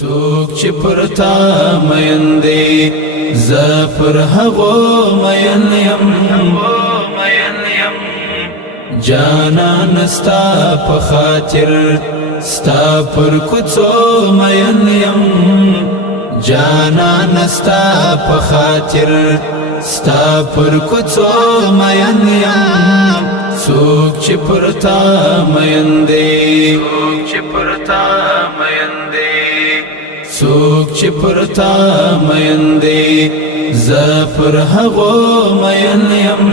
سوک چی پرتا مین دی زفر هغو مین یم جانا نستا پخاطر ستا پر کچو مین یم جانا نستا پخاطر ستا پر کچو مین یم سوک چی پرتا مین دی سوک چی پرتا مین دی زفر هغو مین یم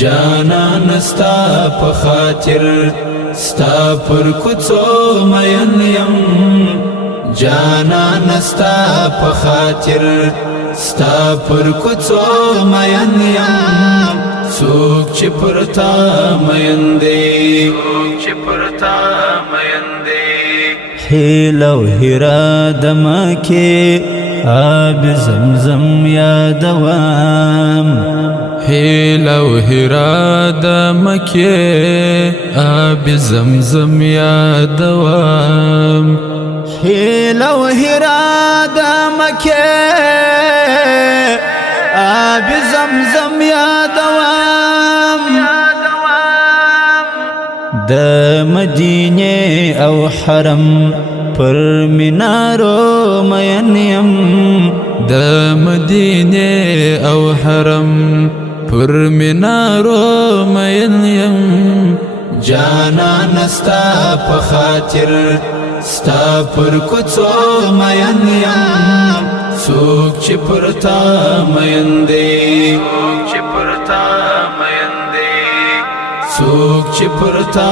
جانا نستا پخاطر ستا پر کچو مین یم جانا نستا پخاطر ستا پر کچو مین یم سوک چی پرتا مین دی حیل و حرا مکی آب زمزم یادوام حیل و حرا مکی آب زمزم یادوام حیل و حرا مکی آب زمزم یادوام د مدینه او حرم پر منارو مین یم د مدینه او حرم پر منارو مین یم جانا نستا پخاطر ستا پر کچو مین یم سوک چی پرتا مین دی سوک چی پرتا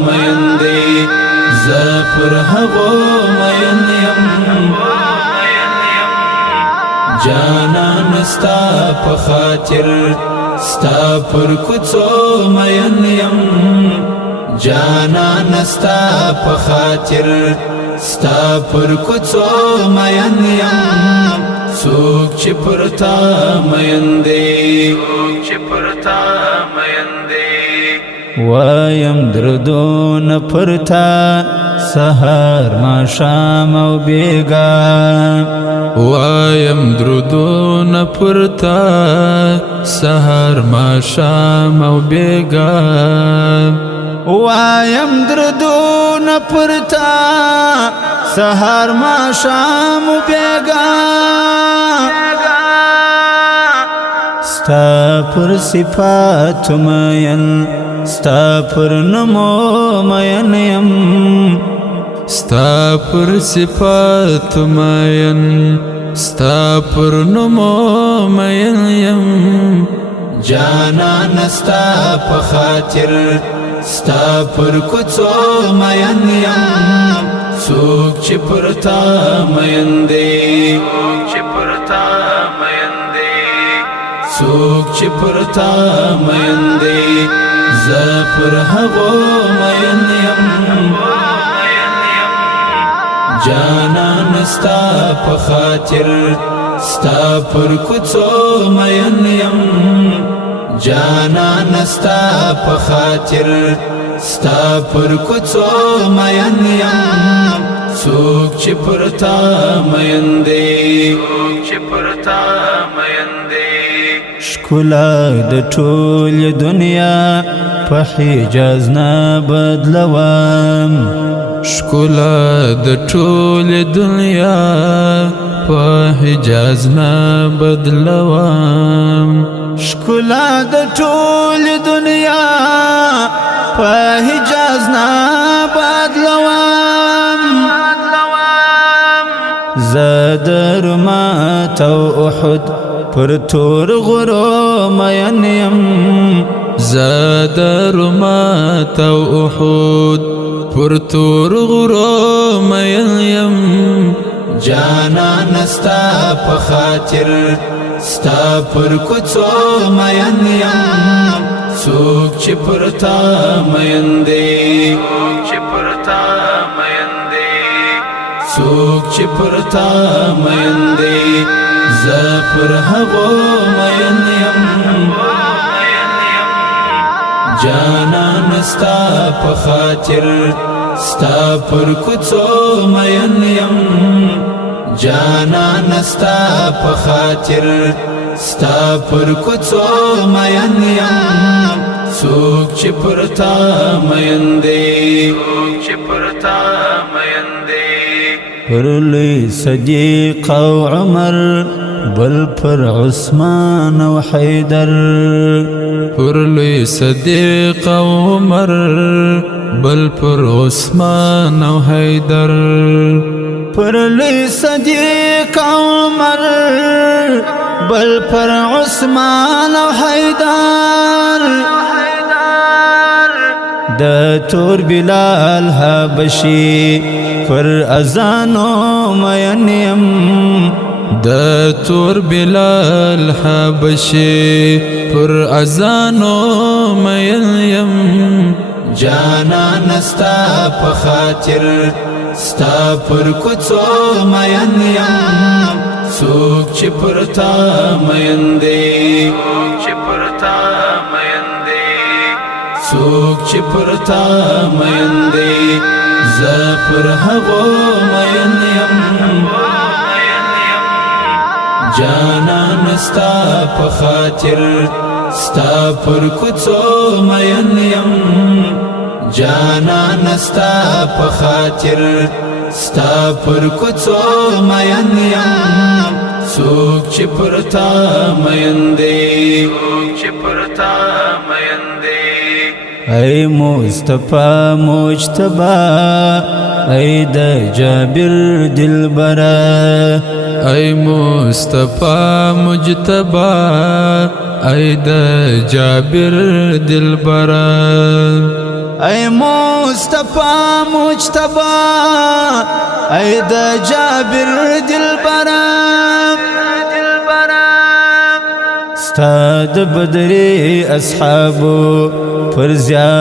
مین دی زفر هغو مین یم جانا نستا پخاطر ستا پر کچو مین یم جانا نستا پخاطر ستا پر کچو مین یم سوک چی پرتا مین دی وایم دردون پرتا سهر ما شام و بیگا وایم دردون پرتا سهر ما شام و بیگا وایم دردون پرتا سهر ما شام و بیگا ستا پر صفات مین ستا پر نمو مین یم ستا پر صفات مین ستا پر نمو مین یم جانا نستا پخاطر ستا پر کچو مین یم سوک چی پرتا مین دی سوک چی پرتا مین دی زفر هغو مین یم جانا نستا پخاطر ستا پر کچو مین یم جانا نستا پخاطر ستا پر کچو مین یم سوک چی پرتا مین دی شکلا د ټول دنیا په حجاز نه بدلوم شکلا د ټول دنیا په حجاز نه بدلوم شکلا د ټول دنیا په حجاز نه بدلوم زادر مات او احد پر تور غرو مین یم زادر مات او احد پر تور غرو مین یم جانا نستا پخاطر ستا پر کچو مین یم سوک چی پرتا مین دی سوک چی پرتا مین دی زفر هغو مین یم جانا نستا پخاطر ستا پر کوڅو مین یم جانان ستا په خاطر ستا پر کوڅو مین یم څوک چې پر تا مین دی پر لوی صدیق او عمر بل پر عثمان او حیدر پر لوی صدیق او عمر بل پر عثمان او حیدر پر لوی صدیق او عمر بل پر عثمان او حیدر د تور بلال حبشی پر اذانو مین یم د تور بلال حبشی پر اذانو مین یم جانان ستا په خاطر ستا پر کوڅو مین یم څوک چې پر تا مین دی څوک چې پر تا مین دی زه پر هغو مین یم جانان ستا په خاطر ستا پر کوڅو مین یم جانان ستا په خاطر ستا پر کوڅو مین یم څوک چې پر تا مین دی ای مصطفی مجتبی ای د جابر دلبرا ای مصطفی مجتبی ای د جابر دلبرا ای مصطفی مجتبی ای د جابر دلبرا ستا د بدر اصحابو پر زیاد